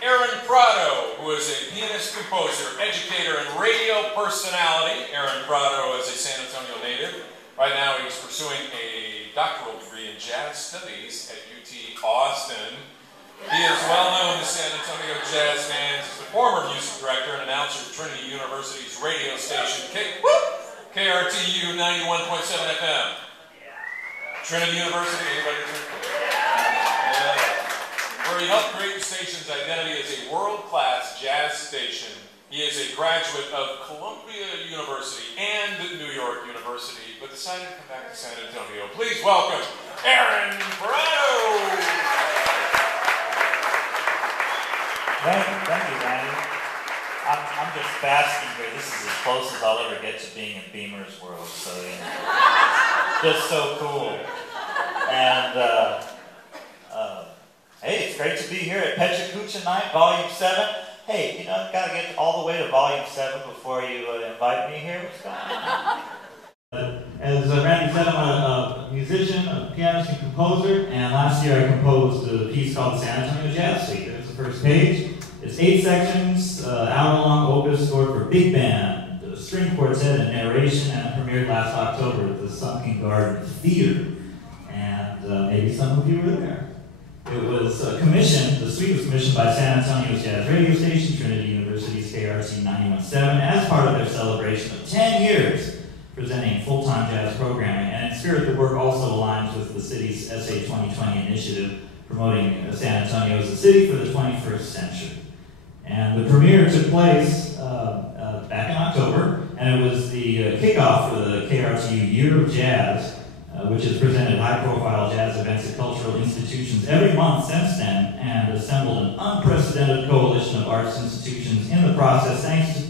Prado, who is a pianist, composer, educator, and radio personality. Aaron Prado is a San Antonio native. Right now he's pursuing a doctoral degree in jazz studies at UT Austin. He is well known to San Antonio jazz fans as the former music director and announcer at Trinity University's radio station KRTU 91.7 FM. Trinity University, anybody? Where he helped create the station's identity as a world-class jazz station. He is a graduate of Columbia University and New York University, but decided to come back to San Antonio. Please welcome Aaron Prado! Thank you, Randy. I'm just basking here. This is as close as I'll ever get to being in Beamer's world, so just so cool. And hey, it's great to be here at PechaKucha Night, Volume 7. Hey, you know, gotta get all the way to Volume 7 before you invite me here. What's going on? As Randy said, I'm a musician, a pianist, and composer, and last year I composed a piece called the San Antonio Jazz Suite. There's the first page. It's 8 sections, hour-long opus scored for big band, string quartet, and narration, and it premiered last October at the Sunken Garden Theater. And maybe some of you were there. It was commissioned, the suite was commissioned by San Antonio's jazz radio station, Trinity University's KRT 91.7, as part of their celebration of 10 years presenting full-time jazz programming. And in spirit, the work also aligns with the city's SA 2020 initiative, promoting San Antonio as a city for the 21st century. And the premiere took place back in October, and it was the kickoff for the KRTU Year of Jazz, which has presented high-profile jazz events at cultural institutions every month since then, and assembled an unprecedented coalition of arts institutions in the process, thanks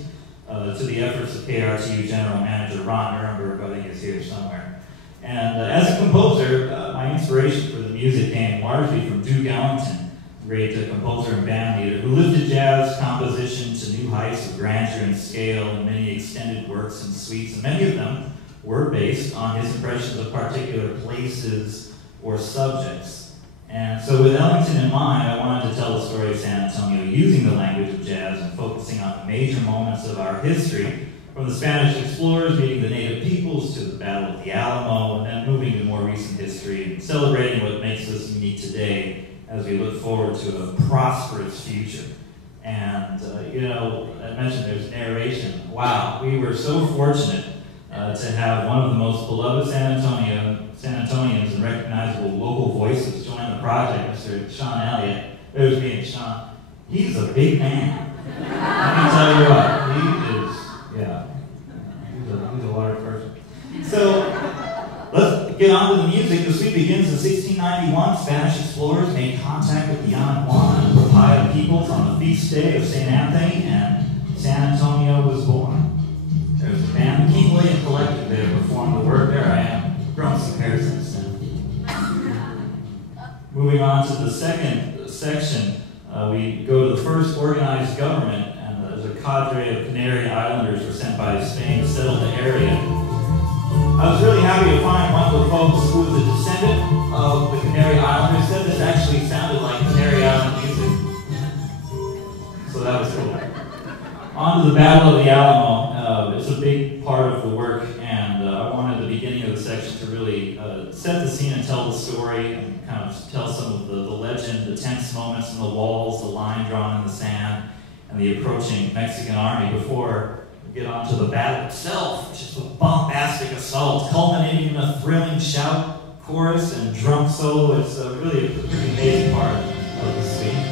to the efforts of KRTU General Manager Ron Nuremberg, I think is here somewhere. And as a composer, my inspiration for the music came largely from Duke Ellington, great composer and band leader, who lifted jazz composition to new heights of grandeur and scale in many extended works and suites, and many of them were based on his impressions of particular places or subjects. And so with Ellington in mind, I wanted to tell the story of San Antonio using the language of jazz and focusing on the major moments of our history, from the Spanish explorers meeting the native peoples to the Battle of the Alamo, and then moving to more recent history and celebrating what makes us unique today as we look forward to a prosperous future. And, you know, I mentioned there's narration. Wow, we were so fortunate to have one of the most beloved San Antonians and recognizable local voices join the project, Mr. Sean Elliott. There's me and Sean. He's a big man. Let me tell you what, he is, yeah, he's a large person. So, let's get on to the music. The suite begins in 1691. Spanish explorers made contact with the Anahuac and Papaya peoples on the feast day of St. Anthony, and San Antonio was born. There's the band, King William Collective, they have performed the work. There I am, grown some hair since then. Moving on to the second section, we go to the first organized government, and there's a cadre of Canary Islanders were sent by Spain to settle the area. I was really happy to find one of the folks who was a descendant of the Canary Islanders, said this actually sounded like Canary Island music. So that was cool. On to the Battle of the Alamo. It's a big part of the work, and I wanted the beginning of the section to really set the scene and tell the story, and kind of tell some of the legend, the tense moments in the walls, the line drawn in the sand, and the approaching Mexican army before we get on to the battle itself, which is a bombastic assault, culminating in a thrilling shout, chorus, and drum solo. It's really a pretty amazing part of the suite.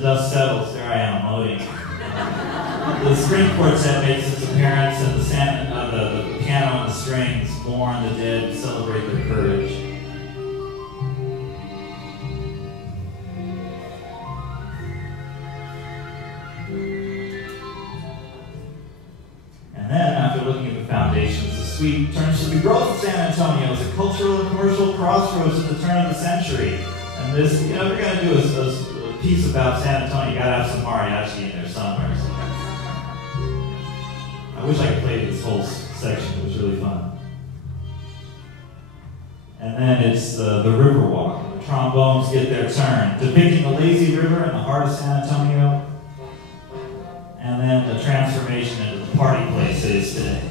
Dust settles, there I am, emoting. The string quartet makes its appearance, and the piano and the strings mourn the dead, celebrate their courage. And then, after looking at the foundations, the suite turns to the growth of San Antonio as a cultural and commercial crossroads at the turn of the century. And this, you know, we're going to do a piece about San Antonio, you gotta have some mariachi in there somewhere. I wish I could play this whole section. It was really fun. And then it's the river walk. The trombones get their turn, depicting the lazy river in the heart of San Antonio. And then the transformation into the party place it is today.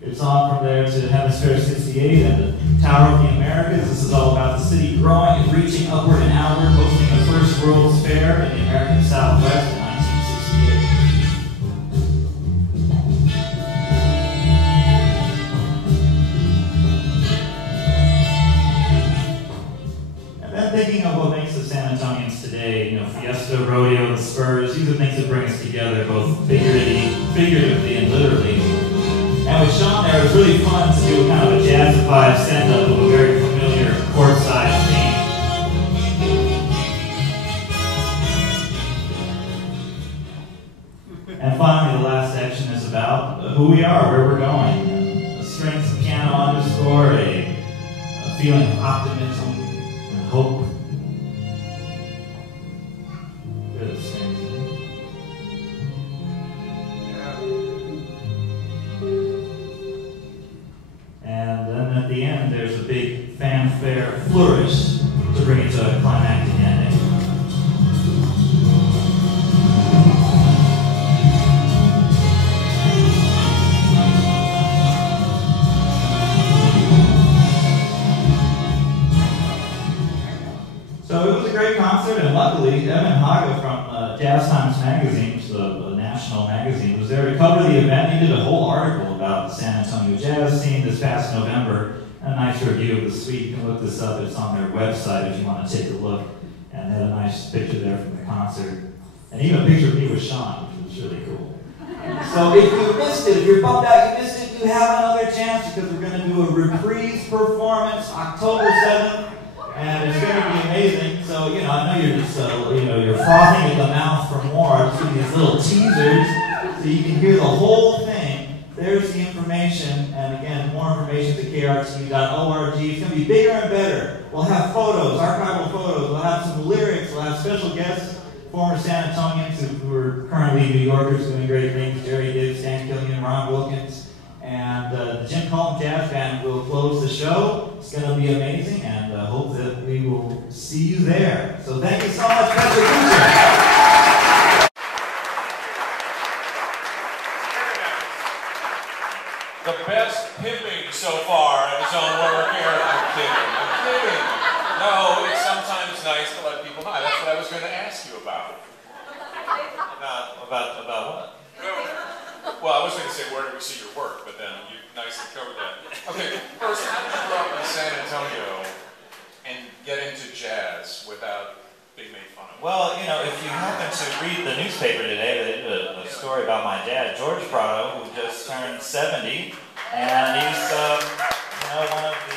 It's on from there to Hemisphere 68 and the Tower of the Americas. This is all about the city growing and reaching upward and outward, hosting the first World's Fair in the American Southwest in 1968. And then thinking of what makes the San Antonians today, Fiesta, Rodeo, the Spurs, these are things that bring us together, both figuratively and literally. And with Sean there, it was really fun to do kind of a jazzified stand-up of a very familiar courtside theme. And finally, the last section is about who we are, where we're going. The strings of piano underscore a feeling of optimism and hope. Good strings. And then at the end, there's a big fanfare flourish to bring it to a climactic ending. So it was a great concert, and luckily, Evan Haga from Jazz Times Magazine, which is a national magazine, was there to cover the event. He did a whole article about the San Antonio jazz scene this past November. A nice review of the suite. You can look this up. It's on their website if you want to take a look. And they had a nice picture there from the concert. And even a picture of me with Sean, which was really cool. So if you missed it, if you're bummed out you missed it, you have another chance because we're going to do a reprise performance October 7th. And it's going to be amazing. So, I know you're just, you're frothing at the mouth for more. I'm just giving these little teasers so you can hear the whole thing. There's the information. And again, more information at krtu.org. It's going to be bigger and better. We'll have photos, archival photos. We'll have some lyrics. We'll have special guests, former San Antonians who are currently New Yorkers doing great things. Jerry Gibbs, Dan Killian, Ron Wilkins. And the Jim Collin Jazz Band will close the show. It's going to be amazing, and I hope that we will see you there. So thank you so much, PechaKucha. The best pimping so far in his own work here. I'm kidding. No, it's sometimes nice to let people know. That's what I was going to ask you about. About what? Well, I was going to say, where do we see your work? But then you nicely covered that. Okay, first, how did you grow up in San Antonio and get into jazz without being made fun of? Well, if you happen to read the newspaper today, they did a story about my dad, George Prado, who just turned 70, and he's, one of the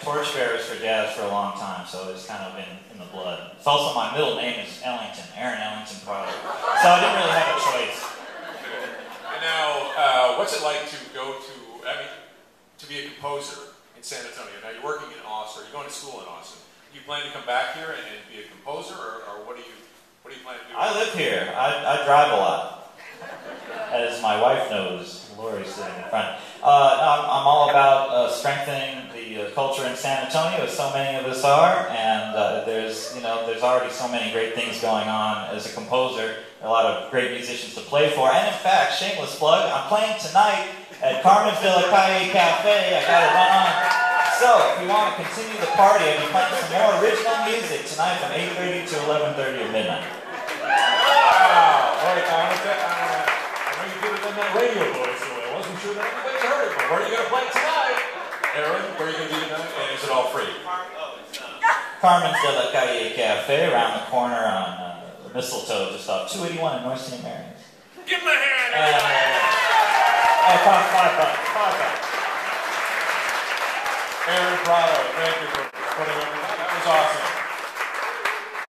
torchbearers for jazz for a long time, so it's kind of in the blood. It's also my middle name is Ellington, Aaron Ellington Prado, so I didn't really have a choice. Now, what's it like to to be a composer in San Antonio? Now, you're working in Austin, or you're going to school in Austin. Do you plan to come back here and be a composer, or what do you plan to do? I live here. I drive a lot, as my wife knows. Lori's sitting in front. I'm all about strengthening the culture in San Antonio, as so many of us are, and there's already so many great things going on as a composer. A lot of great musicians to play for, and in fact, shameless plug, I'm playing tonight at Carmen's de la Calle Cafe. I got to run on. So, if you want to continue the party, I'll be playing some more original music tonight from 8:30 to 11:30 at midnight. Wow! Wait, I know you did it in that radio voice, so I wasn't sure that anybody's heard it, but where are you going to play tonight? Aaron, where are you going to be tonight? And is it all free? Carmen's de la Calle Cafe, around the corner on Mistletoe, just off 281 in North St. Mary's. Give him a hand! It costs $5. Aaron Prado, thank you for putting up with that. That was awesome.